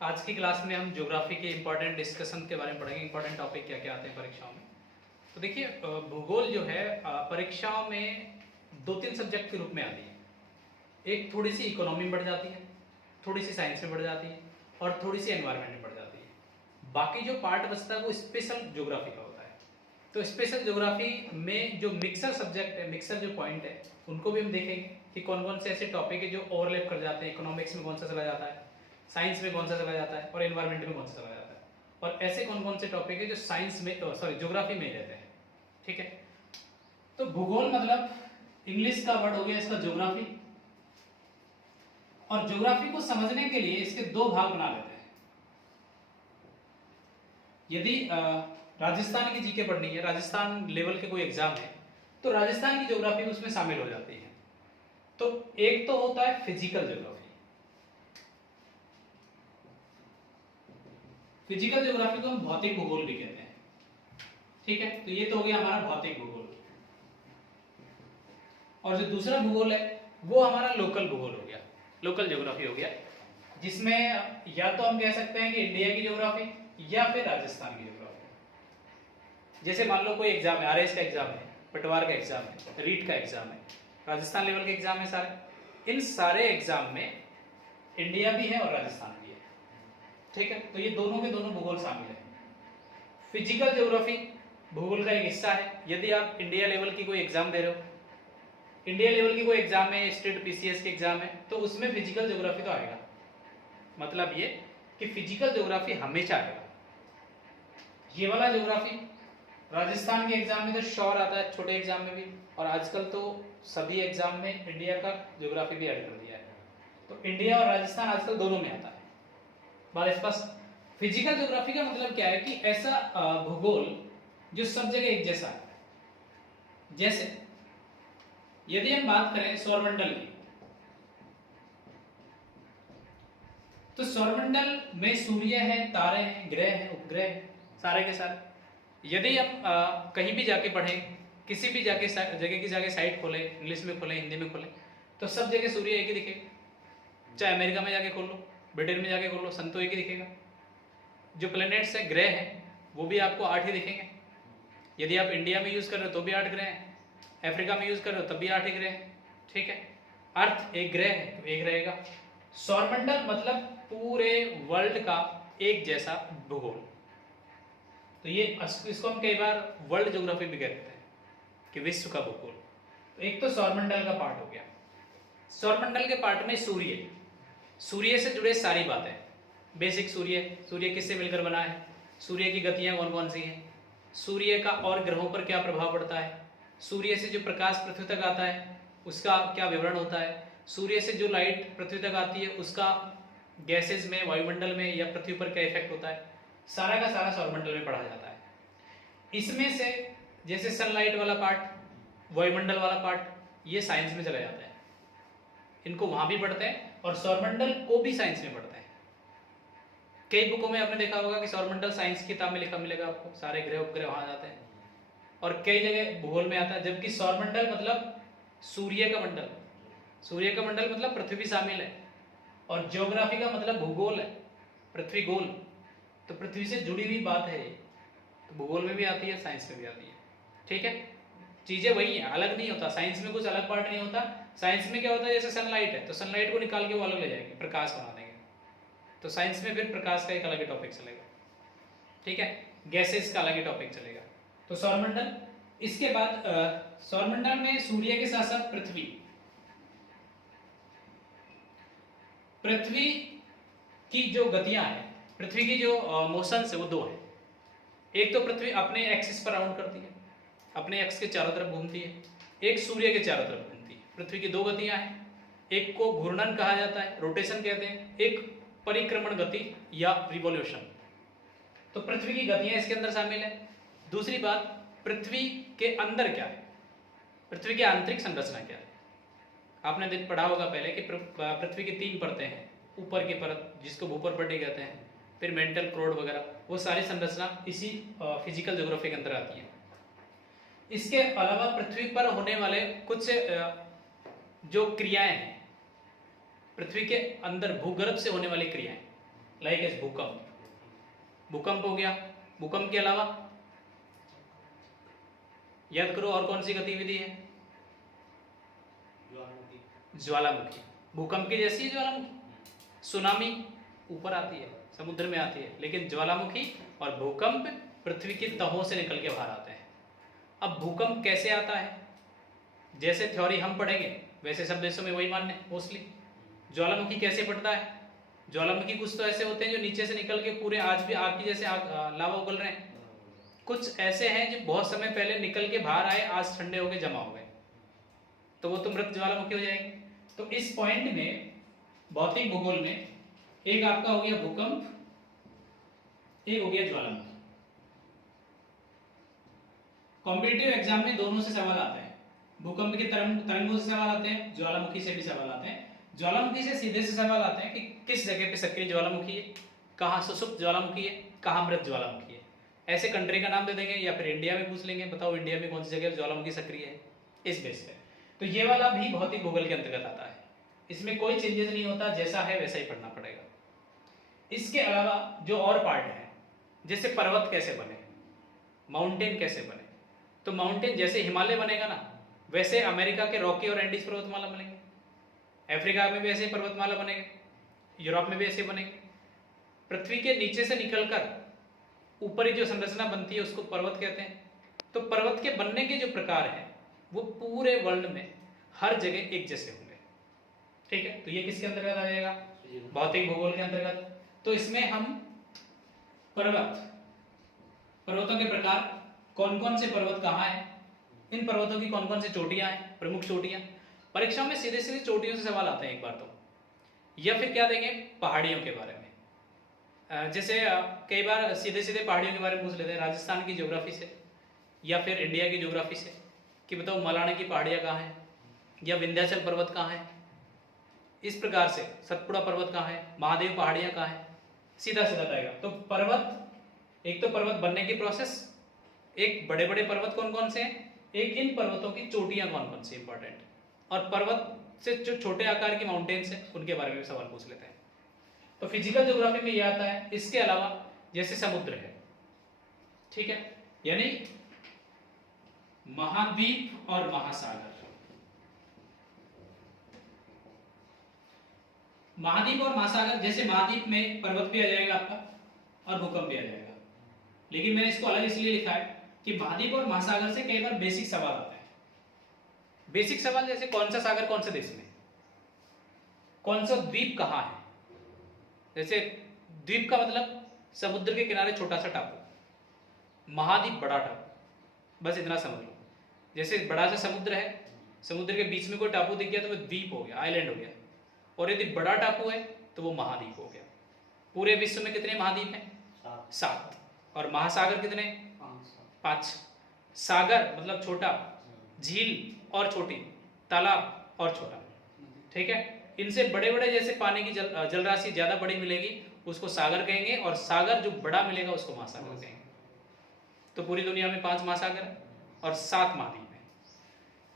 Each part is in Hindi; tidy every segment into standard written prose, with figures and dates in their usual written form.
आज की क्लास में हम ज्योग्राफी के इंपॉर्टेंट डिस्कशन के बारे में पढ़ेंगे। इंपॉर्टेंट टॉपिक क्या क्या आते हैं परीक्षाओं में। तो देखिए, भूगोल जो है परीक्षाओं में 2-3 सब्जेक्ट के रूप में आती है। एक थोड़ी सी इकोनॉमी में बढ़ जाती है, थोड़ी सी साइंस में बढ़ जाती है और थोड़ी सी एनवायरनमेंट में बढ़ जाती है। बाकी जो पार्ट बचता है वो स्पेशल ज्योग्राफी का होता है। तो स्पेशल ज्योग्राफी में जो मिक्सर सब्जेक्ट है, मिक्सर जो पॉइंट है, उनको भी हम देखेंगे कि कौन कौन से ऐसे टॉपिक है जो ओवरलैप कर जाते हैं। इकोनॉमिक्स में कौन सा चला जाता है, साइंस में कौन सा चला जाता है और एनवायरनमेंट में कौन सा चला जाता है, और ऐसे कौन कौन से टॉपिक है जो साइंस में ज्योग्राफी में रहते हैं। ठीक है, तो भूगोल मतलब इंग्लिश का वर्ड हो गया इसका ज्योग्राफी। और ज्योग्राफी को समझने के लिए इसके दो भाग बना लेते हैं। यदि राजस्थान की जीके पढ़नी है, राजस्थान लेवल के कोई एग्जाम है, तो राजस्थान की ज्योग्राफी उसमें शामिल हो जाती है। तो एक तो होता है फिजिकल ज्योग्राफी। फिजिकल ज्योग्राफी को हम भौतिक भूगोल भी कहते हैं। ठीक है, तो ये तो हो गया हमारा भौतिक भूगोल। और जो दूसरा भूगोल है वो हमारा लोकल भूगोल हो गया, लोकल ज्योग्राफी हो गया, जिसमें या तो हम कह सकते हैं कि इंडिया की ज्योग्राफी या फिर राजस्थान की ज्योग्राफी। जैसे मान लो कोई एग्जाम है, आरएस का एग्जाम है, पटवार का एग्जाम है, रीट का एग्जाम है, राजस्थान लेवल के एग्जाम है सारे। इन सारे एग्जाम में इंडिया भी है और राजस्थान भी है। ठीक है, तो ये दोनों के दोनों भूगोल शामिल है। फिजिकल ज्योग्राफी भूगोल का एक हिस्सा है। यदि आप इंडिया लेवल की कोई एग्जाम दे रहे हो, इंडिया लेवल की कोई एग्जाम है, स्टेट पीसीएस के एग्जाम है, तो उसमें फिजिकल ज्योग्राफी तो आएगा। मतलब ये कि फिजिकल ज्योग्राफी हमेशा आएगा। ये वाला ज्योग्राफी राजस्थान के एग्जाम में तो श्योर आता है, छोटे एग्जाम में भी, और आजकल तो सभी एग्जाम में इंडिया का ज्योग्राफी भी ऐड कर दिया है। तो इंडिया और राजस्थान आजकल दोनों में आता है। बात स्पष्ट। फिजिकल ज्योग्राफी का मतलब क्या है कि ऐसा भूगोल जो सब जगह एक जैसा है। जैसे यदि हम बात करें सौरमंडल की, तो सौरमंडल में सूर्य है, तारे हैं, ग्रह हैं, उपग्रह हैं, सारे के सारे। यदि हम कहीं भी जाके पढ़ें, किसी भी जगह की जाके साइट खोले, इंग्लिश में खोले, हिंदी में खोले, तो सब जगह सूर्य एक ही दिखेगा। चाहे अमेरिका में जाके खोल लो, ब्रिटेन में जाके खोल लो, सन तो एक ही दिखेगा। जो प्लैनेट्स है, ग्रह हैं, वो भी आपको 8 ही दिखेंगे। यदि आप इंडिया में यूज कर रहे हो तो भी 8 ग्रह हैं, अफ्रीका में यूज कर रहे हो तब भी 8 ही ग्रह हैं। ठीक है, अर्थ एक ग्रह है तो एक रहेगा। सौरमंडल मतलब पूरे वर्ल्ड का एक जैसा भूगोल। तो ये इसको हम कई बार वर्ल्ड ज्योग्राफी भी कहते हैं कि विश्व का भूगोल। तो एक तो सौरमंडल का पार्ट हो गया। सौरमंडल के पार्ट में सूर्य, सूर्य से जुड़े सारी बातें, बेसिक सूर्य किससे मिलकर बना है, सूर्य की गतियां कौन कौन सी हैं, सूर्य का और ग्रहों पर क्या प्रभाव पड़ता है, सूर्य से जो प्रकाश पृथ्वी तक आता है उसका क्या विवरण होता है, सूर्य से जो लाइट पृथ्वी तक आती है उसका गैसेज में, वायुमंडल में या पृथ्वी पर क्या इफेक्ट होता है, सारा का सारा सौरमंडल में पढ़ा जाता है। इसमें से जैसे सनलाइट वाला पार्ट, वायुमंडल वाला पार्ट, ये साइंस में चला जाता है, इनको वहां भी पढ़ते हैं और सौरमंडल को भी साइंस में पढ़ते हैं। कई बुकों में आपने देखा होगा कि सौरमंडल साइंस की किताब में लिखा मिलेगा आपको, सारे ग्रह उपग्रह वहां जाते हैं, और कई जगह भूगोल में आता है। जबकि सौरमंडल मतलब सूर्य का मंडल, सूर्य का मंडल मतलब पृथ्वी भी शामिल है, और ज्योग्राफी का मतलब भूगोल है, पृथ्वी गोल, तो पृथ्वी से जुड़ी हुई बात है ये। तो भूगोल में भी आती है, साइंस में भी आती है। ठीक है, चीजें वही है, अलग नहीं होता। साइंस में कुछ अलग पार्ट नहीं होता। साइंस में क्या होता है, जैसे सनलाइट है तो सनलाइट को निकाल के वो अलग ले जाएंगे, प्रकाश बना देंगे, तो साइंस में फिर प्रकाश का एक अलग ही टॉपिक चलेगा। ठीक है, गैसेस का अलग ही टॉपिक चलेगा। तो सौरमंडल, इसके बाद सौरमंडल में सूर्य के साथ साथ पृथ्वी, पृथ्वी की जो गतियां हैं, पृथ्वी की जो मोशंस है वो दो है। एक तो पृथ्वी अपने एक्सिस पर राउंड करती है, अपने एक्स के चारों तरफ घूमती है, एक सूर्य के चारों तरफ घूमती है। पृथ्वी की दो गतियां हैं, एक को घूर्णन कहा जाता है, रोटेशन कहते हैं, एक परिक्रमण गति या रिवॉल्यूशन। तो पृथ्वी की गतियां इसके अंदर शामिल है। दूसरी बात, पृथ्वी के अंदर क्या है, पृथ्वी की आंतरिक संरचना क्या है। आपने पढ़ा होगा पहले कि पृथ्वी की 3 परतें हैं। ऊपर की परत जिसको भूपर्पटी कहते हैं, फिर मेंटल क्रोड वगैरह, वो सारी संरचना इसी फिजिकल ज्योग्राफी के अंदर आती है। इसके अलावा पृथ्वी पर होने वाले कुछ जो क्रियाएं हैं, पृथ्वी के अंदर भूगर्भ से होने वाली क्रियाएं, लाइक एज भूकंप, भूकंप हो गया। भूकंप के अलावा याद करो और कौन सी गतिविधि है? ज्वालामुखी, भूकंप की जैसी है ज्वालामुखी। सुनामी ऊपर आती है, समुद्र में आती है, लेकिन ज्वालामुखी और भूकंप पृथ्वी की तहों से निकल के बाहर आते हैं। अब भूकंप कैसे आता है? जैसे थ्योरी हम पढ़ेंगे वैसे सब देशों में वही मान्य है मोस्टली। ज्वालामुखी कैसे फटता है? ज्वालामुखी कुछ तो ऐसे होते हैं जो नीचे से निकल के पूरे, आज भी आग की जैसे लावा उगल रहे हैं, कुछ ऐसे हैं जो बहुत समय पहले निकल के बाहर आए, आज ठंडे होके जमा हो गए, तो वो तो मृत ज्वालामुखी हो जाएंगे। तो इस पॉइंट में भौतिक भूगोल में एक आपका हो गया भूकंप, एक हो गया ज्वालामुखी। कॉम्पिटिटिव एग्जाम में दोनों से सवाल आते हैं, भूकंप के तरंगों से सवाल आते हैं, ज्वालामुखी से भी सवाल आते हैं। ज्वालामुखी से सीधे से सवाल आते हैं कि किस जगह पे सक्रिय ज्वालामुखी है, कहाँ सुसुप्त ज्वालामुखी है, कहाँ मृत ज्वालामुखी है। ऐसे कंट्री का नाम दे देंगे या फिर इंडिया में पूछ लेंगे, बताओ इंडिया में कौन सी जगह ज्वालामुखी सक्रिय है, इस बेस पे। तो ये वाला भी भौतिक भूगोल के अंतर्गत आता है, इसमें कोई चेंजेस नहीं होता, जैसा है वैसा ही पढ़ना पड़ेगा। इसके अलावा जो और पार्ट है, जैसे पर्वत कैसे बने, माउंटेन कैसे बने, तो माउंटेन जैसे हिमालय बनेगा ना, वैसे अमेरिका के रॉकी और एंडीज पर्वतमाला बनेंगे, अफ्रीका में भी ऐसे पर्वतमाला बनेंगे, यूरोप में भी ऐसे बनेंगे। पृथ्वी के नीचे से निकलकर ऊपरी जो संरचना बनती है उसको पर्वत कहते हैं। तो पर्वत के बनने के जो प्रकार हैं वो पूरे वर्ल्ड में हर जगह एक जैसे होंगे, ठीक है। तो ये किसके अंतर्गत आ जाएगा? भौतिक भूगोल के अंतर्गत। तो इसमें हम पर्वतों के प्रकार, कौन कौन से पर्वत कहाँ है, इन पर्वतों की कौन कौन सी चोटियां हैं, प्रमुख चोटियां। परीक्षाओं में सीधे सीधे चोटियों से सवाल आते हैं एक बार तो, या फिर क्या देंगे, पहाड़ियों के बारे में। जैसे कई बार सीधे सीधे पहाड़ियों के बारे में पूछ लेते हैं, राजस्थान की ज्योग्राफी से या फिर इंडिया की ज्योग्राफी से, कि बताओ मलाना की पहाड़ियाँ कहाँ हैं, या विंध्याचल पर्वत कहाँ है, इस प्रकार से सतपुड़ा पर्वत कहाँ है, महादेव पहाड़ियाँ कहाँ है, सीधा सीधा आएगा। तो पर्वत, एक तो पर्वत बनने की प्रोसेस, एक बड़े बड़े पर्वत कौन कौन से हैं, एक इन पर्वतों की चोटियाँ कौन कौन सी इंपॉर्टेंट, और पर्वत से जो छोटे आकार की माउंटेन्स हैं उनके बारे में भी सवाल पूछ लेते हैं। तो फिजिकल ज्योग्राफी में ये आता है। इसके अलावा जैसे समुद्र है, ठीक है, यानी महाद्वीप और महासागर। महाद्वीप और महासागर, जैसे महाद्वीप में पर्वत भी आ जाएगा आपका और भूकंप भी आ जाएगा, लेकिन मैंने इसको अलग इसलिए लिखा है कि महाद्वीप और महासागर से कई बार बेसिक सवाल आता है। बेसिक सवाल जैसे कौन सा सागर कौन से देश में, कौन सा द्वीप कहाँ है। जैसे द्वीप का मतलब समुद्र के किनारे छोटा सा टापू, महाद्वीप बड़ा टापू, बस इतना समझ लो। जैसे बड़ा सा समुद्र है, समुद्र के बीच में कोई टापू दिख गया तो वो द्वीप हो गया, आइलैंड हो गया, और यदि बड़ा टापू है तो वो महाद्वीप हो गया। पूरे विश्व में कितने महाद्वीप हैं? 7। और महासागर कितने? 5। सागर मतलब छोटा, झील और छोटी, तालाब और छोटा, ठीक है। इनसे बड़े बड़े जैसे पानी की जल राशि ज्यादा बड़ी मिलेगी उसको सागर कहेंगे, और सागर जो बड़ा मिलेगा उसको महासागर कहेंगे। तो पूरी दुनिया में 5 महासागर और 7 महाद्वीप हैं।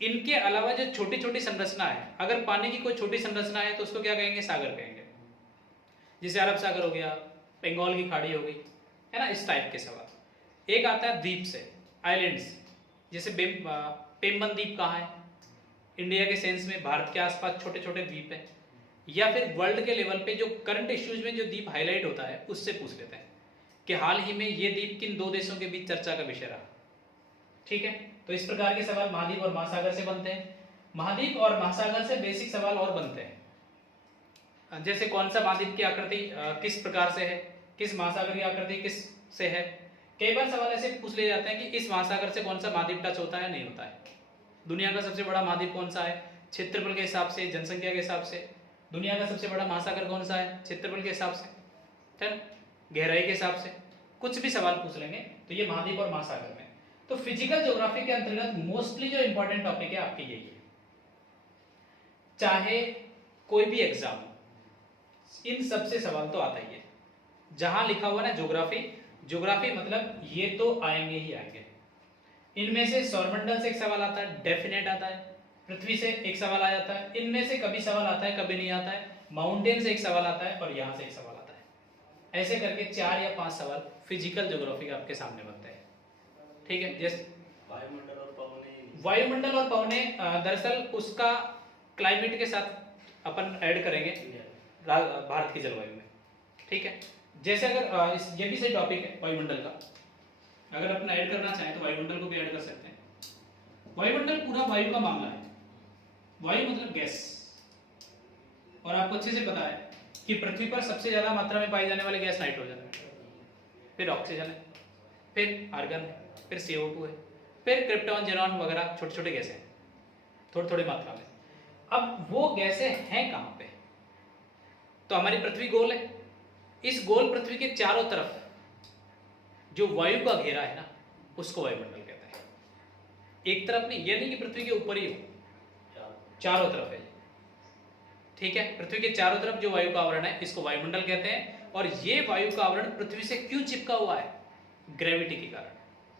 इनके अलावा जो छोटी छोटी संरचना है, अगर पानी की कोई छोटी संरचना है तो उसको क्या कहेंगे? सागर कहेंगे। जैसे अरब सागर हो गया, बंगाल की खाड़ी हो गई, है ना, इस टाइप के सवाल। एक आता है द्वीप से, आइलैंड्स, जैसे पेम्बन द्वीप कहाँ है, इंडिया के सेंस में भारत के आसपास छोटे छोटे द्वीप हैं। या फिर वर्ल्ड के लेवल पे जो करंट इश्यूज में जो द्वीप हाईलाइट होता है उससे पूछ लेते हैं कि हाल ही में ये द्वीप किन 2 देशों के बीच चर्चा का विषय रहा, ठीक है। तो इस प्रकार के सवाल महाद्वीप और महासागर से बनते हैं। महाद्वीप और महासागर से बेसिक सवाल और बनते हैं, जैसे कौन सा महाद्वीप की आकृति किस प्रकार से है, किस महासागर की आकृति किस से है। कई बार सवाल ऐसे पूछ लिए जाते हैं कि इस महासागर से कौन सा महाद्वीप टच होता है, नहीं होता है। दुनिया का सबसे बड़ा महाद्वीप कौन सा है, क्षेत्रफल के हिसाब से, जनसंख्या के हिसाब से। दुनिया का सबसे बड़ा महासागर कौन सा है, क्षेत्रफल के हिसाब से, ठीक, गहराई के हिसाब से। कुछ भी सवाल पूछ लेंगे तो ये महाद्वीप और महासागर में। तो फिजिकल ज्योग्राफी के अंतर्गत मोस्टली जो इंपॉर्टेंट टॉपिक है आपकी यही है। चाहे कोई भी एग्जाम, इन सबसे सवाल तो आता ही है। जहां लिखा हुआ ना ज्योग्राफी, ज्योग्राफी मतलब ये तो आएंगे ही आएंगे। इनमें से सौरमंडल से एक सवाल आता है, डेफिनेट आता है। पृथ्वी से एक सवाल आ जाता है, इनमें से कभी सवाल आता है कभी नहीं आता है। माउंटेन से एक सवाल आता है और यहाँ से एक सवाल आता है। ऐसे करके 4 या 5 सवाल फिजिकल ज्योग्राफी के आपके सामने बनते हैं। ठीक है, जैसे वायुमंडल और पवने दरअसल उसका क्लाइमेट के साथ अपन ऐड करेंगे भारत की जलवायु में। ठीक है, जैसे अगर ये भी सही टॉपिक है वायुमंडल का, अगर अपन ऐड करना चाहें तो वायुमंडल को भी ऐड कर सकते हैं। वायुमंडल पूरा वायु का मामला है। वायु मतलब गैस, और आपको अच्छे से पता है कि पृथ्वी पर सबसे ज्यादा मात्रा में पाई जाने वाली गैस नाइट्रोजन है, फिर ऑक्सीजन है, फिर आर्गन है, फिर CO2 है, फिर क्रिप्टॉन, जेरॉन वगैरह छोटे छोटे गैसें हैं थोड़ी थोड़ी मात्रा में। अब वो गैसें हैं कहाँ पे? तो हमारी पृथ्वी गोल है, इस गोल पृथ्वी के चारों तरफ जो वायु का घेरा है ना, उसको वायुमंडल कहते हैं। एक तरफ नहीं, ये नहीं कि पृथ्वी के ऊपर ही हो, चारों तरफ है। ठीक है, पृथ्वी के चारों तरफ जो वायु का आवरण है इसको वायुमंडल कहते हैं। और ये वायु का आवरण पृथ्वी से क्यों चिपका हुआ है? ग्रेविटी के कारण,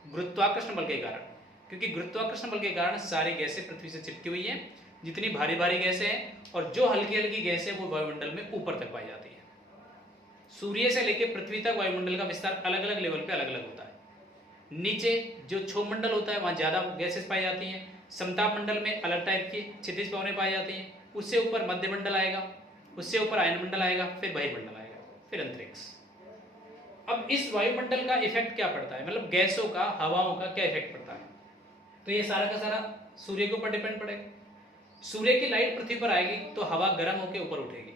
गुरुत्वाकर्षण बल के कारण। क्योंकि गुरुत्वाकर्षण बल के कारण सारी गैसें पृथ्वी से चिपकी हुई हैं। जितनी भारी भारी गैसें हैं और जो हल्की हल्की गैसें वो वायुमंडल में ऊपर तक पाई जाती है। सूर्य से लेकर पृथ्वी तक वायुमंडल का विस्तार अलग अलग लेवल पे अलग अलग होता है। नीचे जो क्षोभमंडल होता है वहां ज्यादा गैसेस पाई जाती हैं। समताप मंडल में अलग टाइप की क्षितिज पवनें पाई जाती हैं। उससे ऊपर मध्यमंडल आएगा, उससे ऊपर आयनमंडल आएगा, फिर बहिर्मंडल आएगा, फिर अंतरिक्ष। अब इस वायुमंडल का इफेक्ट क्या पड़ता है, मतलब गैसों का, हवाओं का क्या इफेक्ट पड़ता है? तो ये सारा का सारा सूर्य के ऊपर डिपेंड पड़ेगा। सूर्य की लाइट पृथ्वी पर आएगी तो हवा गर्म होकर ऊपर उठेगी,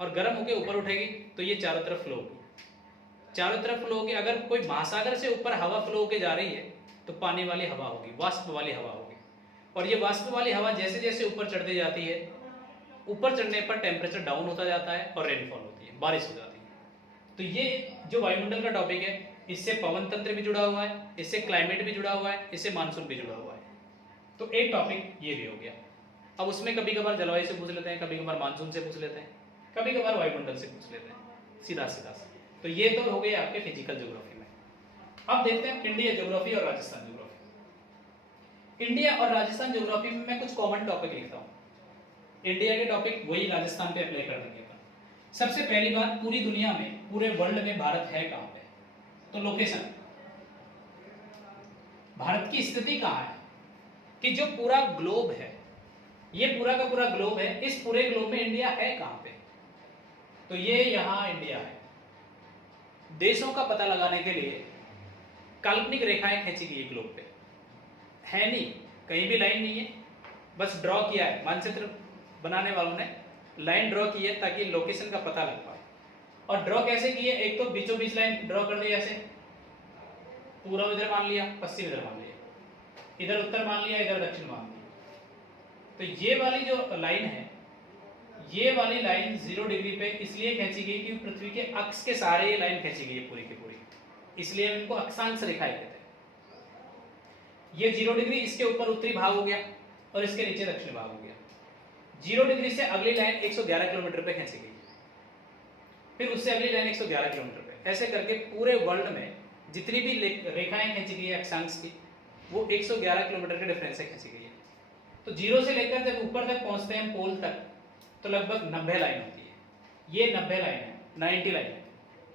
और गर्म होकर ऊपर उठेगी तो ये चारों तरफ फ्लो होगी। चारों तरफ फ्लो होगी। अगर कोई महासागर से ऊपर हवा फ्लो होकर जा रही है तो पानी वाली हवा होगी, वाष्प वाली हवा होगी। और ये वाष्प वाली हवा जैसे जैसे ऊपर चढ़ती जाती है, ऊपर चढ़ने पर टेम्परेचर डाउन होता जाता है और रेनफॉल होती है, बारिश हो जाती है। तो ये जो वायुमंडल का टॉपिक है, इससे पवन तंत्र भी जुड़ा हुआ है, इससे क्लाइमेट भी जुड़ा हुआ है, इससे मानसून भी जुड़ा हुआ है। तो एक टॉपिक ये भी हो गया। अब उसमें कभी कभार जलवायु से पूछ लेते हैं, कभी कभार मानसून से पूछ लेते हैं, कभी कभार वायुमंडल से पूछ लेते हैं, सीधा सीधा। तो ये तो हो गए आपके फिजिकल ज्योग्राफी में। अब देखते हैं इंडिया ज्योग्राफी और राजस्थान ज्योग्राफी। इंडिया और राजस्थान ज्योग्राफी में मैं कुछ कॉमन टॉपिक लिखता हूँ। इंडिया के टॉपिक वही राजस्थान पे अप्लाई कर देंगे। सबसे पहली बात, पूरी दुनिया में, पूरे वर्ल्ड में भारत है कहाँ पे? तो लोकेशन, भारत की स्थिति कहाँ है, कि जो पूरा ग्लोब है, ये पूरा का पूरा ग्लोब है, इस पूरे ग्लोब में इंडिया है कहाँ पे? तो ये यहाँ इंडिया है। देशों का पता लगाने के लिए काल्पनिक रेखाएं खींची गई है ग्लोब पे, है नहीं, कहीं भी लाइन नहीं है, बस ड्रॉ किया है। मानचित्र बनाने वालों ने लाइन ड्रॉ की है ताकि लोकेशन का पता लग पाए। और ड्रॉ कैसे की है? एक तो बीचों बीच लाइन ड्रॉ कर दी, ऐसे पूर्व इधर मान लिया, पश्चिम इधर मान लिया, इधर उत्तर मान लिया, इधर दक्षिण मान लिया। तो ये वाली जो लाइन है, ये वाली लाइन 0 डिग्री पे इसलिए खींची गई कि पृथ्वी के अक्ष के सहारे ये लाइन खींची गई है पूरी की पूरी, इसलिए हम इनको अक्षांश रेखाएं कहते हैं। ये 0 डिग्री इसके ऊपर उत्तरी भाग हो गया और इसके नीचे दक्षिण भाग हो गया। 0 डिग्री से अगली लाइन 111 किलोमीटर पे खींची गई, फिर उससे अगली लाइन 111 किलोमीटर पे, ऐसे करके पूरे वर्ल्ड में जितनी भी रेखाएं खींची गई है अक्षांश की, वो 111 किलोमीटर के डिफरेंस से खींची गई है। तो 0 से लेकर जब ऊपर तक पहुंचते हैं पोल तक, तो लगभग 90 लाइन होती है। ये 90 लाइन है, 90 लाइन है,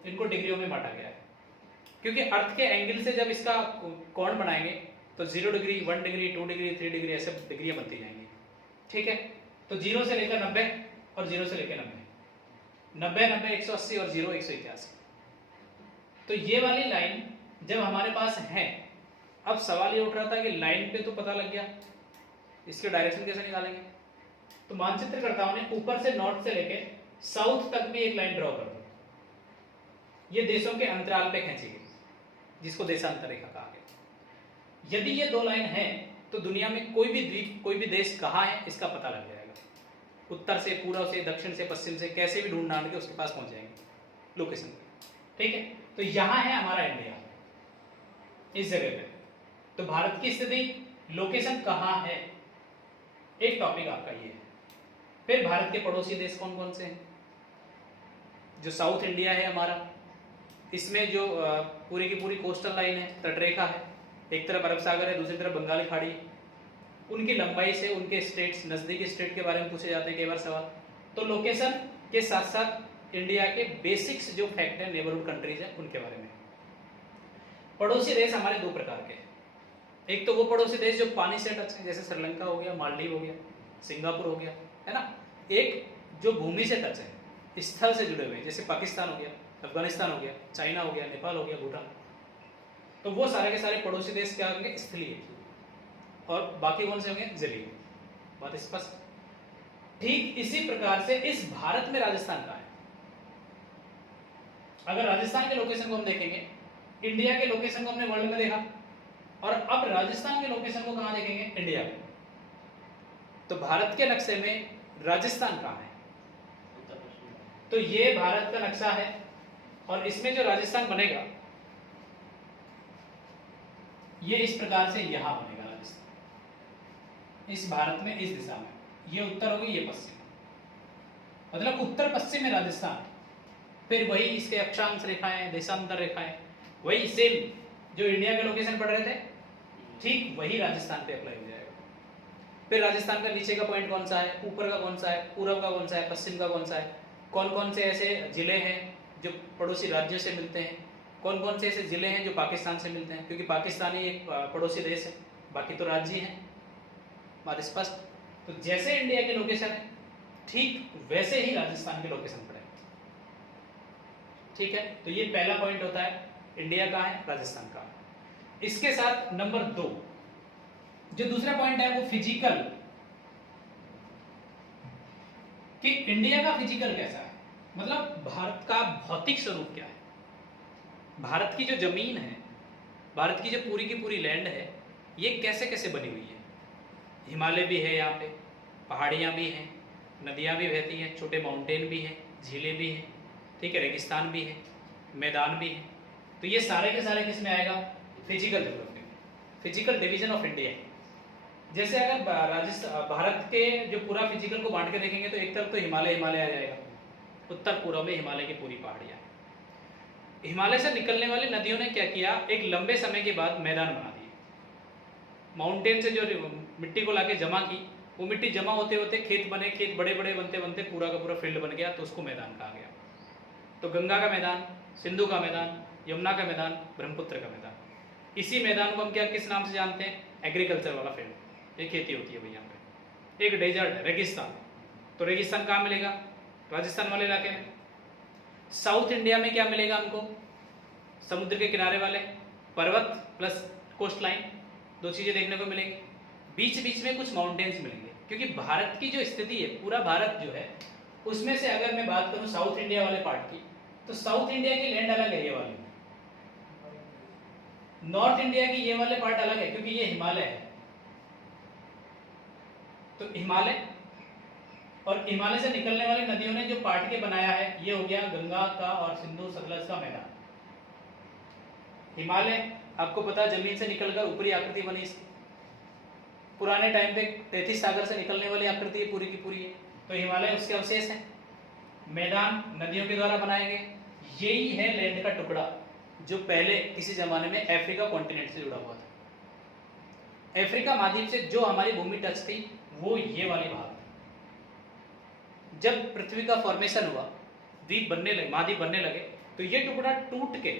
इनको डिग्रियों में बांटा गया है। क्योंकि अर्थ के एंगल से जब इसका कोण बनाएंगे तो 0 डिग्री, 1 डिग्री, 2 डिग्री, 3 डिग्री, ऐसे डिग्रियां बनती जाएंगी। ठीक है, तो 0 से लेकर 90 और 0 से लेकर 90, 90, 180 और 0, 181। तो ये वाली लाइन जब हमारे पास है, अब सवाल ये उठ रहा था कि लाइन पे तो पता लग गया, इसके डायरेक्शन कैसे निकालेंगे? तो मानचित्रकर्ताओं ने ऊपर से नॉर्थ से लेके साउथ तक भी एक लाइन ड्रॉ कर दी। ये देशों के अंतराल पे खींची गई, जिसको देशांतर रेखा कहा गया। यदि ये 2 लाइन है तो दुनिया में कोई भी द्वीप, कोई भी देश कहाँ है इसका पता लग जाएगा। उत्तर से, पूर्व से, दक्षिण से, पश्चिम से, कैसे भी ढूंढ ढांड के उसके पास पहुंच जाएंगे लोकेशन पे। ठीक है, तो यहां है हमारा इंडिया, इस जगह पे। तो भारत की स्थिति, लोकेशन कहाँ है, एक टॉपिक आपका ये है। फिर भारत के पड़ोसी देश कौन कौन से हैं? जो साउथ इंडिया है हमारा, इसमें जो पूरी की पूरी कोस्टल लाइन है, तटरेखा है, एक तरफ अरब सागर है, दूसरी तरफ बंगाली खाड़ी। उनकी लंबाई से उनके स्टेट्स, नजदीकी स्टेट के बारे में पूछे जाते हैं कई बार सवाल। तो लोकेशन के साथ साथ इंडिया के बेसिक्स जो फैक्ट है नेबरहुड कंट्रीज है उनके बारे में। पड़ोसी देश हमारे दो प्रकार के हैं। एक तो वो पड़ोसी देश जो पानी से टच है, जैसे श्रीलंका हो गया, मालदीव हो गया, सिंगापुर हो गया, है ना। एक जो भूमि से टच है, स्थल से जुड़े हुए हैं, जैसे पाकिस्तान हो गया, अफगानिस्तान हो गया, चाइना हो गया, नेपाल हो गया, भूटान। तो वो सारे के सारे पड़ोसी देश क्या होंगे, स्थलीय, और बाकी कौन से होंगे, जलीय। बात स्पष्ट। ठीक इसी प्रकार से इस भारत में राजस्थान का है। अगर राजस्थान के लोकेशन को हम देखेंगे, इंडिया के लोकेशन को हमने वर्ल्ड में देखा, और अब राजस्थान के लोकेशन को कहां देखेंगे, इंडिया में। तो भारत के नक्शे में राजस्थान कहां है, तो ये भारत का नक्शा है, और इसमें जो राजस्थान बनेगा ये इस प्रकार से यहां बनेगा राजस्थान, इस भारत में, इस दिशा में। ये उत्तर होगी, ये पश्चिम, मतलब उत्तर पश्चिम में राजस्थान। फिर वही इसके अक्षांश रेखाएं, देशांतर रेखाएं, वही सेम जो इंडिया के लोकेशन पढ़ रहे थे, ठीक वही राजस्थान पे अप्लाई हो जाएगा। फिर राजस्थान का नीचे का पॉइंट कौन सा है, ऊपर का कौन सा है, पूर्व का कौन सा है, पश्चिम का कौन सा है, कौन कौन से ऐसे जिले हैं जो पड़ोसी राज्यों से मिलते हैं, कौन कौन से ऐसे जिले हैं जो पाकिस्तान से मिलते हैं, क्योंकि पाकिस्तान ही एक पड़ोसी देश है, बाकी तो राज्य हैं। बात स्पष्ट। तो जैसे इंडिया के लोकेशन है, ठीक वैसे ही राजस्थान के लोकेशन पड़े। ठीक है, तो ये पहला पॉइंट होता है, इंडिया का है, राजस्थान का। इसके साथ नंबर 2 जो दूसरा पॉइंट है वो फिजिकल, कि इंडिया का फिजिकल कैसा है, मतलब भारत का भौतिक स्वरूप क्या है। भारत की जो जमीन है, भारत की जो पूरी की पूरी लैंड है, ये कैसे कैसे बनी हुई है। हिमालय भी है, यहाँ पे पहाड़ियाँ भी हैं, नदियाँ भी बहती हैं, छोटे माउंटेन भी हैं, झीलें भी हैं, ठीक है, रेगिस्तान भी है, मैदान भी है। तो ये सारे के सारे किस में आएगा, physical development, physical division of India. जैसे अगर भारत के जो पूरा फिजिकल को बांट के देखेंगे तो एक तरफ तो हिमालय आ जाएगा, उत्तर पूर्व में हिमालय की पूरी पहाड़ियाँ। हिमालय से निकलने वाली नदियों ने क्या किया, एक लंबे समय के बाद मैदान बना दिए। माउंटेन से जो मिट्टी को लाके जमा की, वो मिट्टी जमा होते होते खेत बने, खेत बड़े बड़े बनते बनते पूरा का पूरा फील्ड बन गया, तो उसको मैदान कहा गया। तो गंगा का मैदान, सिंधु का मैदान, यमुना का मैदान, ब्रह्मपुत्र का मैदान। इसी मैदान को हम क्या किस नाम से जानते हैं, एग्रीकल्चर वाला फील्ड। ये खेती होती है भाई यहाँ पे। एक डेजर्ट है, रेगिस्तान, तो रेगिस्तान कहाँ मिलेगा, राजस्थान वाले इलाके में। साउथ इंडिया में क्या मिलेगा हमको, समुद्र के किनारे वाले पर्वत प्लस कोस्ट लाइन, दो चीजें देखने को मिलेंगी। बीच बीच में कुछ माउंटेन्स मिलेंगे, क्योंकि भारत की जो स्थिति है, पूरा भारत जो है, उसमें से अगर मैं बात करूं साउथ इंडिया वाले पार्ट की, तो साउथ इंडिया की लैंड अलग है, ये वाली। नॉर्थ इंडिया की ये वाले पार्ट अलग है, क्योंकि ये हिमालय है। तो हिमालय और हिमालय से निकलने वाली नदियों ने जो पार्ट के बनाया है, ये हो गया गंगा का और सिंधु सतलज का मैदान। हिमालय आपको पता है जमीन से निकलकर ऊपरी आकृति बनी इसकी, पुराने टाइम पे 33 सागर से निकलने वाली आकृति है, पूरी की पूरी है। तो हिमालय उसके अवशेष है। मैदान नदियों के द्वारा बनाए गए। यही है लैंड का टुकड़ा जो पहले किसी जमाने में अफ्रीका कॉन्टिनेंट से जुड़ा हुआ था। अफ्रीका महाद्वीप से जो हमारी भूमि टच थी, वो ये वाली भाग। जब पृथ्वी का फॉर्मेशन हुआ, द्वीप बनने लगे, महाद्वीप बनने लगे, तो ये टुकड़ा टूट के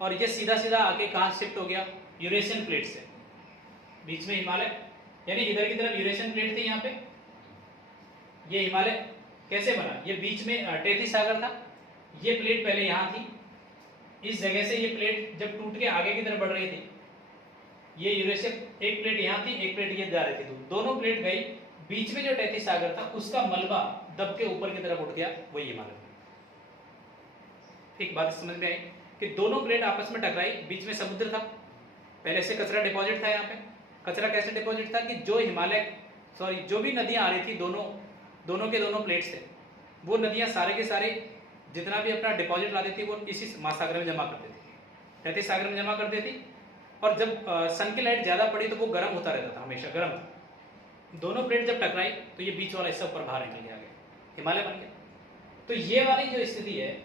और ये सीधा सीधा आके कहां शिफ्ट हो गया, यूरेशियन प्लेट से। बीच में हिमालय, यानी इधर की तरफ यूरेशियन प्लेट थी, यहाँ पे ये हिमालय कैसे बना, ये बीच में 33 सागर था, ये प्लेट पहले यहाँ थी, इस जगह से ये प्लेट जब टूट के आगे की तरफ बढ़ रही थी, ये यूरेशियन, एक प्लेट यहाँ थी, एक प्लेट ये जा रही थी, दोनों प्लेट गई, बीच में जो 33 सागर था उसका मलबा दब के ऊपर की तरफ उठ गया, वही हिमालय। ठीक बात समझ में आई कि दोनों प्लेट आपस में टकराई, बीच में समुद्र था, पहले से कचरा डिपॉजिट था यहाँ पे। कचरा कैसे डिपॉजिट था कि जो हिमालय, सॉरी, जो भी नदियां आ रही थी दोनों के दोनों प्लेट से, वो नदियां सारे के सारे जितना भी अपना डिपॉजिट लाती थी वो इसी महासागर में जमा कर देती थी, 33 सागर में जमा कर देती। और जब सन की लाइट ज्यादा पड़ी तो वो गर्म होता रहता था, हमेशा गर्म था। दोनों प्लेट जब टकराई तो ये बीच वाला हिस्सा ऊपर बाहर निकल गया, हिमालय बन गया। तो ये वाली जो स्थिति है,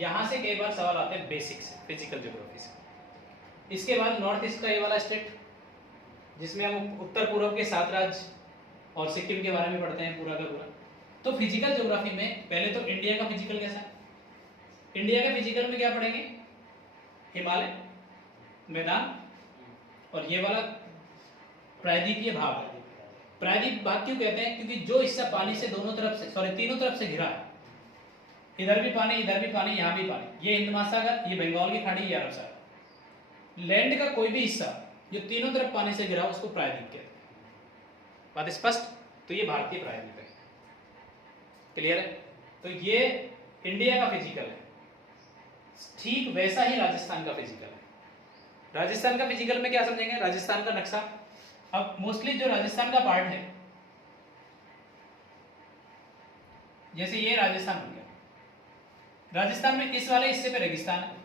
यहाँ से कई बार सवाल आते हैं बेसिक से, फिजिकल ज्योग्राफी से। इसके बाद नॉर्थ ईस्ट का ये वाला स्टेट, जिसमें हम उत्तर पूर्व के 7 राज्य और सिक्किम के बारे में पढ़ते हैं पूरा का पूरा। तो फिजिकल ज्योग्राफी में पहले तो इंडिया का फिजिकल कैसा, इंडिया के फिजिकल में क्या पढ़ेंगे, हिमालय, मैदान, और ये वाला प्रायद्वीपीय भाग। प्रायद्वीप भाग क्यों कहते हैं, क्योंकि जो हिस्सा पानी से दोनों तरफ से, सॉरी तीनों तरफ से घिरा है, इधर भी पानी, इधर भी पानी, यहाँ भी पानी, ये हिंद महासागर, ये बंगाल की खाड़ी, ये अरब सागर, लैंड का कोई भी हिस्सा जो तीनों तरफ पानी से घिरा उसको प्रायद्वीप कहते हैं। बात स्पष्ट, तो ये भारतीय प्रायद्वीप है, क्लियर है। तो ये इंडिया का फिजिकल है, ठीक वैसा ही राजस्थान का फिजिकल है। राजस्थान का फिजिकल में क्या समझेंगे, राजस्थान का नक्शा। अब मोस्टली जो राजस्थान का पार्ट है, जैसे ये राजस्थान हो गया, राजस्थान में इस वाले हिस्से पे रेगिस्तान है,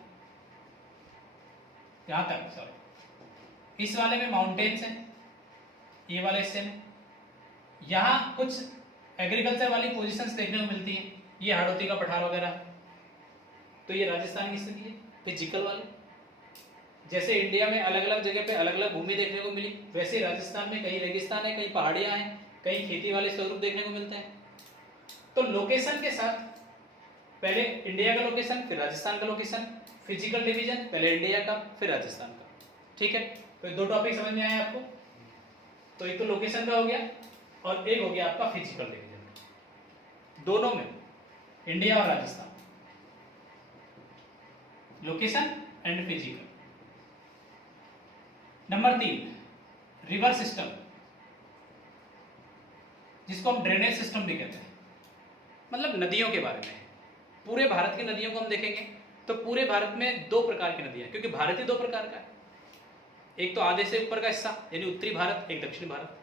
यहां तक, सॉरी इस वाले में माउंटेन्स हैं, ये वाले हिस्से में, यहां कुछ एग्रीकल्चर वाली पोजीशंस देखने को मिलती हैं, ये हाड़ौती का पठार वगैरह। तो ये राजस्थान की स्थिति है फिजिकल वाली। जैसे इंडिया में अलग अलग जगह पे अलग अलग भूमि देखने को मिली, वैसे राजस्थान में कहीं रेगिस्तान है, कहीं पहाड़ियां हैं, कहीं खेती वाले स्वरूप देखने को मिलते हैं। तो लोकेशन के साथ पहले इंडिया का लोकेशन, फिर राजस्थान का लोकेशन, फिजिकल डिवीजन पहले इंडिया का फिर राजस्थान का, ठीक है। तो दो टॉपिक समझ में आए आपको, तो एक तो लोकेशन का हो गया और एक हो गया आपका फिजिकल डिवीजन। दोनों में इंडिया और Rajasthan, location and physical. Number 3, river system, जिसको हम ड्रेनेज सिस्टम भी कहते हैं, मतलब नदियों के बारे में। पूरे भारत की नदियों को हम देखेंगे तो पूरे भारत में 2 प्रकार की नदियां, क्योंकि भारत ही 2 प्रकार का है, एक तो आधे से ऊपर का हिस्सा यानी उत्तरी भारत, एक दक्षिण भारत।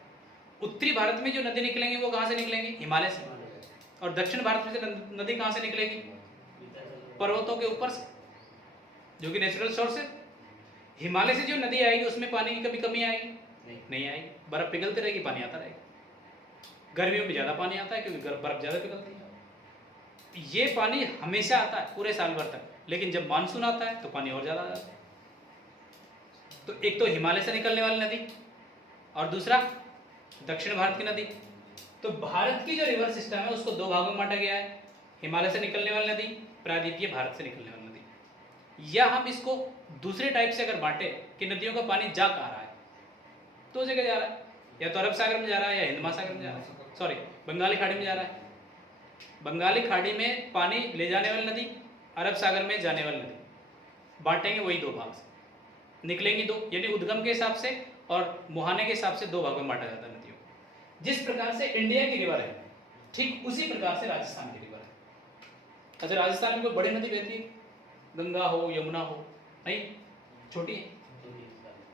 उत्तरी भारत में जो नदी निकलेंगी वो कहां से निकलेंगी, हिमालय से, और दक्षिण भारत में से नदी कहां से निकलेगी, पर्वतों के ऊपर से, जो कि नेचुरल सोर्स है। हिमालय से जो नदी आएगी उसमें पानी की कभी कमी आएगी नहीं आएगी, बर्फ पिघलती रहेगी, पानी आता रहेगा। गर्मियों में ज्यादा पानी आता है क्योंकि बर्फ ज्यादा पिघलती है। ये पानी हमेशा आता है पूरे साल भर तक, लेकिन जब मानसून आता है तो पानी और ज्यादा आ जाता है। तो एक तो हिमालय से निकलने वाली नदी और दूसरा दक्षिण भारत की नदी। तो भारत की जो रिवर सिस्टम है उसको 2 भागों में बांटा गया है, हिमालय से निकलने वाली नदी, प्रायद्वीपीय भारत से निकलने वाली नदी। या हम इसको दूसरे टाइप से अगर बांटे कि नदियों का पानी जा कहाँ रहा है, 2 जगह जा रहा है, या तो अरब सागर में जा रहा है या हिंद महासागर में जा रहा है, सॉरी बंगाली खाड़ी में जा रहा है। बंगाली खाड़ी में पानी ले जाने वाली नदी, अरब सागर में जाने वाली नदी, बांटेंगे वही 2 भाग से, निकलेंगी 2, यानी उद्गम के हिसाब से और मुहाने के हिसाब से 2 भागों में बांटा जाता है नदियों को। जिस प्रकार से इंडिया की रिवर है, ठीक उसी प्रकार से राजस्थान की रिवर है। अच्छा, राजस्थान में कोई बड़ी नदी बहती है, गंगा हो, यमुना हो, नहीं, छोटी है।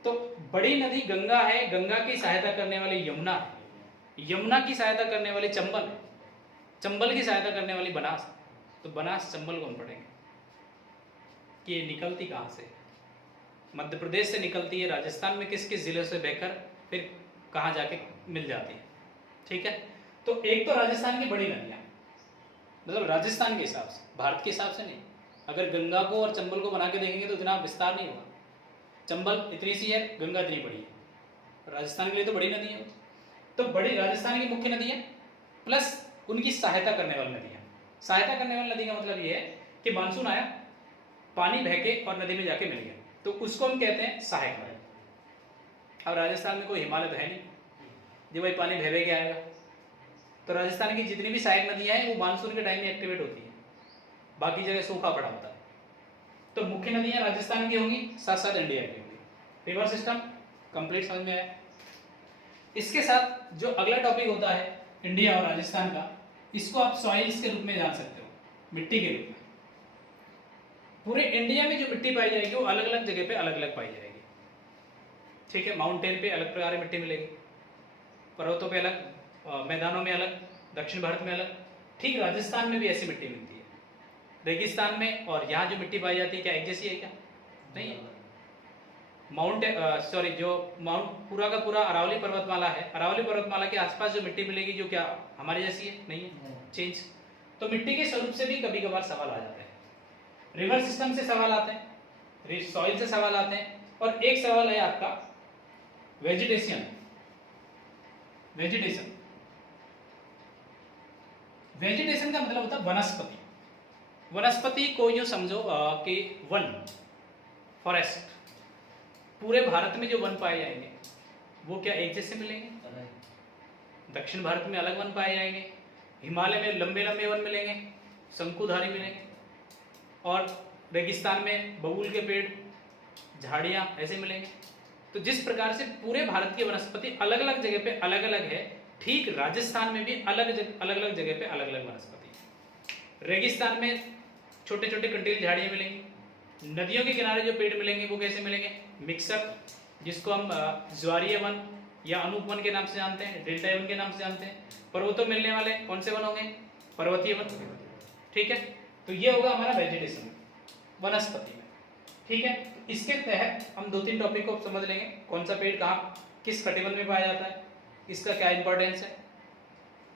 तो बड़ी नदी गंगा है, गंगा की सहायता करने वाली यमुना है, यमुना की सहायता करने वाली चंबल है, चंबल की सहायता करने वाली बनास। तो बनास चंबल को हम पढ़ेंगे कि ये निकलती कहाँ से, मध्य प्रदेश से निकलती है, राजस्थान में किस किस जिले से बहकर फिर कहाँ जाके मिल जाती है, ठीक है। तो एक तो राजस्थान की बड़ी नदियाँ, मतलब राजस्थान के हिसाब से, भारत के हिसाब से नहीं। अगर गंगा को और चंबल को बना के देखेंगे तो इतना विस्तार नहीं होगा। चंबल इतनी सी है, गंगा इतनी बड़ी है, राजस्थान के लिए तो बड़ी नदी है। तो बड़ी राजस्थान की मुख्य नदी है प्लस उनकी सहायता करने वाली नदी है। सहायता करने वाली नदी का मतलब ये है कि मानसून आया, पानी बहके और नदी में जाके मिल गया, तो उसको हम कहते हैं सहायक नदी। अब राजस्थान में कोई हिमालय तो है नहीं जो भाई पानी बह के आएगा, तो राजस्थान की जितनी भी सहायक नदियां हैं वो मानसून के टाइम में एक्टिवेट होती है, बाकी जगह सूखा पड़ा होता है। तो मुख्य नदियां राजस्थान की होंगी, साथ साथ इंडिया की होंगी। रिवर सिस्टम कंप्लीट समझ में आया। इसके साथ जो अगला टॉपिक होता है इंडिया और राजस्थान का, इसको आप सॉइल्स के रूप में जान सकते हो, मिट्टी के रूप में। पूरे इंडिया में जो मिट्टी पाई जाएगी वो अलग अलग जगह पे अलग अलग पाई जाएगी, ठीक है। माउंटेन पे अलग प्रकार की मिट्टी मिलेगी, पर्वतों पे अलग, मैदानों में अलग, दक्षिण भारत में अलग। ठीक राजस्थान में भी ऐसी मिट्टी मिलती है। रेगिस्तान में और यहाँ जो मिट्टी पाई जाती है क्या एक जैसी है क्या? नहीं है। जो माउंट पूरा का पूरा अरावली पर्वतमाला है, अरावली पर्वतमाला के आसपास जो मिट्टी मिलेगी जो क्या हमारी जैसी है? नहीं है, चेंज। तो मिट्टी के स्वरूप से भी कभी कभार सवाल आ जाते हैं, रिवर सिस्टम से सवाल आते हैं, सॉइल से सवाल आते हैं, और एक सवाल है आपका वेजिटेशन। वेजिटेशन का मतलब होता है वनस्पति। वनस्पति को यूं समझो कि वन, फॉरेस्ट, पूरे भारत में जो वन पाए जाएंगे वो क्या एक जैसे मिलेंगे? दक्षिण भारत में अलग वन पाए जाएंगे, हिमालय में लंबे लंबे वन मिलेंगे, शंकुधारी मिलेंगे, और रेगिस्तान में बबूल के पेड़, झाड़ियां ऐसे मिलेंगे। तो जिस प्रकार से पूरे भारत की वनस्पति अलग अलग जगह पे अलग अलग है, ठीक राजस्थान में भी अलग अलग जगह पे अलग अलग वनस्पति है। रेगिस्तान में छोटे छोटे कंटीली झाड़ियां मिलेंगी, नदियों के किनारे जो पेड़ मिलेंगे वो कैसे मिलेंगे? मिक्सअप, जिसको हम ज्वारीय वन या अनूप वन के नाम से जानते हैं, डेल्टा वन के नाम से जानते हैं। पर्वतों में मिलने वाले कौन से वन होंगे? पर्वतीय वन। ठीक है, तो ये होगा हमारा वेजिटेशन, वनस्पति में। ठीक है, तो इसके तहत हम 2-3 टॉपिक को समझ लेंगे। कौन सा पेड़ कहाँ किस कटिबंध में पाया जाता है, इसका क्या इंपॉर्टेंस है।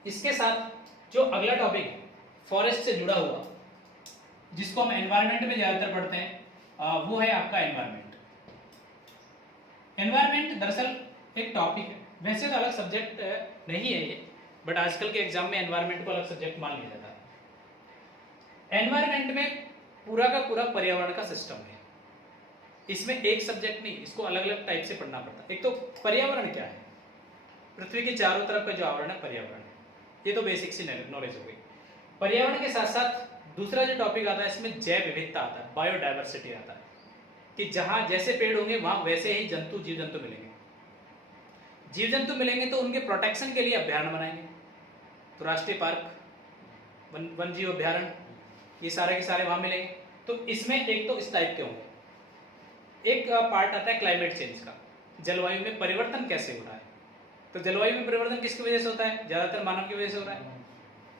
इसके साथ जो अगला टॉपिक है फॉरेस्ट से जुड़ा हुआ, जिसको हम एनवायरनमेंट में ज्यादातर पढ़ते हैं, वो है आपका एनवायरनमेंट। एनवायरनमेंट दरअसल एक टॉपिक है, वैसे तो अलग सब्जेक्ट नहीं है ये, बट आजकल के एग्जाम में एनवायरनमेंट को अलग सब्जेक्ट मान लिया जाता है। एनवायरनमेंट में पूरा का पूरा पर्यावरण का सिस्टम है, इसमें एक सब्जेक्ट नहीं, इसको अलग अलग टाइप से पढ़ना पड़ता है। एक तो पर्यावरण क्या है, पृथ्वी के चारों तरफ का जो आवरण है पर्यावरण है, ये तो बेसिक सी नॉलेज हो गई। पर्यावरण के साथ साथ दूसरा जो टॉपिक आता है इसमें जैव विविधता आता है, बायोडाइवर्सिटी आता है, कि जहां जैसे पेड़ होंगे वहां वैसे ही जंतु, जीव जंतु मिलेंगे। जीव जंतु मिलेंगे तो उनके प्रोटेक्शन के लिए अभ्यारण्य बनाएंगे, तो राष्ट्रीय पार्क, वन जीव अभ्यारण्य, ये सारे के सारे वहां मिलेंगे। तो इसमें एक तो इस टाइप के होंगे। एक पार्ट आता है क्लाइमेट चेंज का, जलवायु में परिवर्तन कैसे हो रहा है। तो जलवायु में परिवर्तन किसकी वजह से होता है? ज्यादातर मानव की वजह से हो रहा है,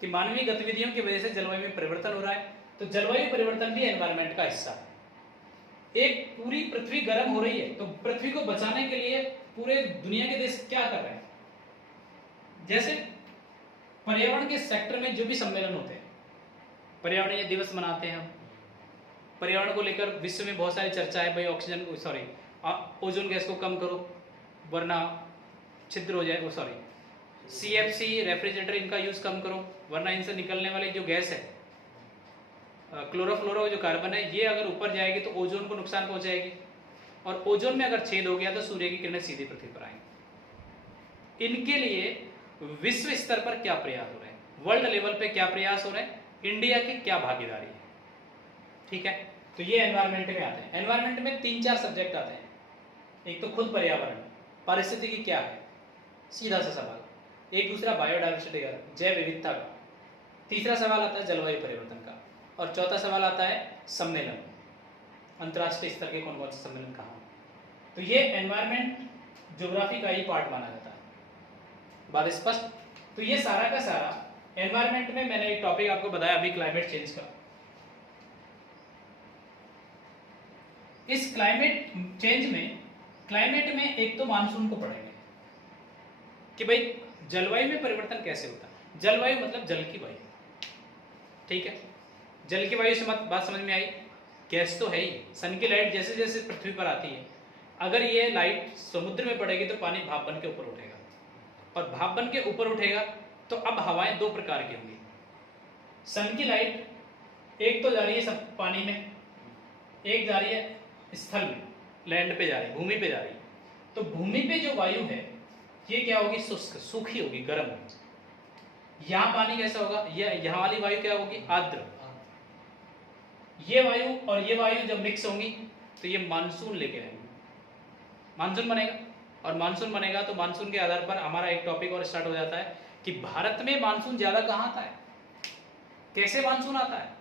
कि मानवीय गतिविधियों की वजह से जलवायु में परिवर्तन हो रहा है। तो जलवायु परिवर्तन भी एनवायरनमेंट का हिस्सा है। एक पूरी पृथ्वी गर्म हो रही है, तो पृथ्वी को बचाने के लिए पूरे दुनिया के देश क्या कर रहे हैं? जैसे पर्यावरण के सेक्टर में जो भी सम्मेलन होते हैं, पर्यावरणीय दिवस मनाते हैं हम, पर्यावरण को लेकर विश्व में बहुत सारी चर्चा है, भाई ओजोन गैस को कम करो वरना छिद्र हो जाए, CFC रेफ्रिजरेटर इनका यूज कम करो वरना इनसे निकलने वाली जो गैस है क्लोरोफ्लोरो जो कार्बन है, ये अगर ऊपर जाएगी तो ओजोन को नुकसान पहुंचाएगी, और ओजोन में अगर छेद हो गया तो सूर्य की किरणें सीधी पृथ्वी पर आएंगी। इनके लिए विश्व स्तर पर क्या प्रयास हो रहे हैं, वर्ल्ड लेवल पे क्या प्रयास हो रहे हैं, इंडिया की क्या भागीदारी है। ठीक है, तो ये एनवायरनमेंट में आते हैं। एनवायरनमेंट में 3-4 सब्जेक्ट आते हैं। एक तो खुद पर्यावरण, पारिस्थितिकी क्या है, सीधा सा सवाल। एक दूसरा बायोडाइवर्सिटी का, जैव विविधता का। तीसरा सवाल आता है जलवायु परिवर्तन का, और चौथा सवाल आता है सम्मेलन, अंतर्राष्ट्रीय स्तर के कौन कौन से सम्मेलन कहाँ। तो ये एनवायरनमेंट ज्योग्राफी का ही पार्ट माना जाता है। बात स्पष्ट? तो ये सारा का सारा एनवायरनमेंट में मैंने एक टॉपिक आपको बताया अभी, क्लाइमेट चेंज का। इस क्लाइमेट चेंज में, क्लाइमेट में एक तो मानसून को पढ़ेंगे कि भाई जलवायु में परिवर्तन कैसे होता है। जलवायु मतलब जल की वायु। ठीक है, जल की वायु से बात समझ में आई। गैस तो है ही, सन की लाइट जैसे जैसे पृथ्वी पर आती है, अगर ये लाइट समुद्र में पड़ेगी तो पानी भाप बन के ऊपर उठेगा, और भाप बन के ऊपर उठेगा तो अब हवाएं 2 प्रकार की होंगी। सन की लाइट एक तो जा रही है सब पानी में, एक जा रही है स्थल में, लैंड पे जा रही है, भूमि पे जा रही है। तो भूमि पे जो वायु है ये क्या होगी? शुष्क, सूखी होगी, गर्म होगी। यहाँ पानी कैसा होगा? यहाँ वाली वायु क्या होगी? आर्द्र। ये वायु और ये वायु जब मिक्स होंगी तो ये मानसून लेके आएंगे, मानसून बनेगा। और मानसून बनेगा तो मानसून के आधार पर हमारा एक टॉपिक और स्टार्ट हो जाता है कि भारत में मानसून ज्यादा कहाँ आता है, कैसे मानसून आता है।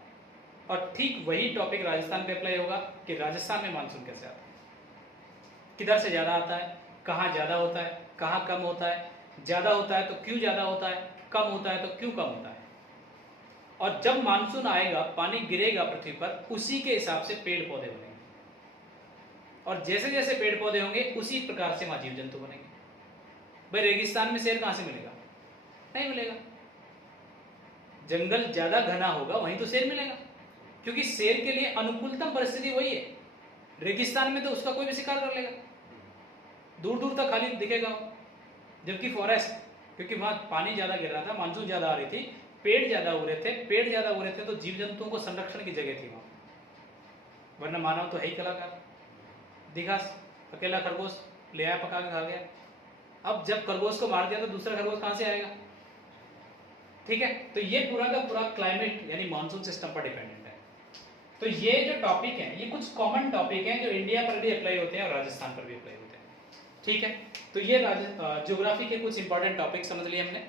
और ठीक वही टॉपिक राजस्थान पे अप्लाई होगा कि राजस्थान में मानसून कैसे आता है, किधर से ज्यादा आता है, कहाँ ज्यादा होता है, कहाँ कम होता है, ज्यादा होता है तो क्यों ज्यादा होता है, कम होता है तो क्यों कम होता है। और जब मानसून आएगा, पानी गिरेगा पृथ्वी पर, उसी के हिसाब से पेड़ पौधे बनेंगे, और जैसे जैसे पेड़ पौधे होंगे उसी प्रकार से वहां जीव जंतु बनेंगे। भाई रेगिस्तान में शेर कहां से मिलेगा? नहीं मिलेगा। जंगल ज्यादा घना होगा वहीं तो शेर मिलेगा, क्योंकि शेर के लिए अनुकूलतम परिस्थिति वही है। रेगिस्तान में तो उसका कोई भी शिकार कर लेगा, दूर दूर तक खाली दिखेगा। जबकि फॉरेस्ट, क्योंकि वहां पानी ज्यादा गिर रहा था, मानसून ज्यादा आ रही थी, पेड़ ज़्यादा उग रहे थे, पेड़ ज़्यादा उग रहे थे तो जीव जंतुओं को संरक्षण की जगह थी वहाँ, वरना मानव तो है ही कलाकार। दिखा, अकेला खरगोश ले आया, पका के खा गया। अब जब खरगोश को मार दिया तो दूसरा खरगोश कहाँ से आएगा? ठीक है, तो ये पूरा का पूरा क्लाइमेट यानी मानसून सिस्टम पर डिपेंडेंट है। तो ये जो टॉपिक है ये कुछ कॉमन टॉपिक हैं जो इंडिया पर भी अप्लाई होते हैं और राजस्थान पर भी अप्लाई होते हैं। ठीक है, तो ये ज्योग्राफी के कुछ इंपॉर्टेंट टॉपिक समझ लिए हमने।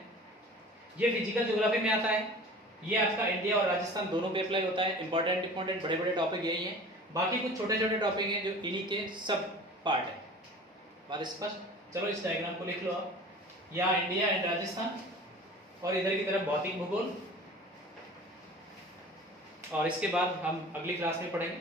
ये फिजिकल ज्योग्राफी में आता है, ये आपका इंडिया और राजस्थान दोनों पे अप्लाई होता है। इंपॉर्टेंट बड़े बड़े टॉपिक यही हैं, बाकी कुछ छोटे छोटे टॉपिक हैं जो इन्हीं के सब पार्ट है। बात स्पष्ट? चलो इस डायग्राम को लिख लो आप, यहाँ इंडिया एंड राजस्थान और इधर की तरफ भौतिक भूगोल, और इसके बाद हम अगली क्लास में पढ़ेंगे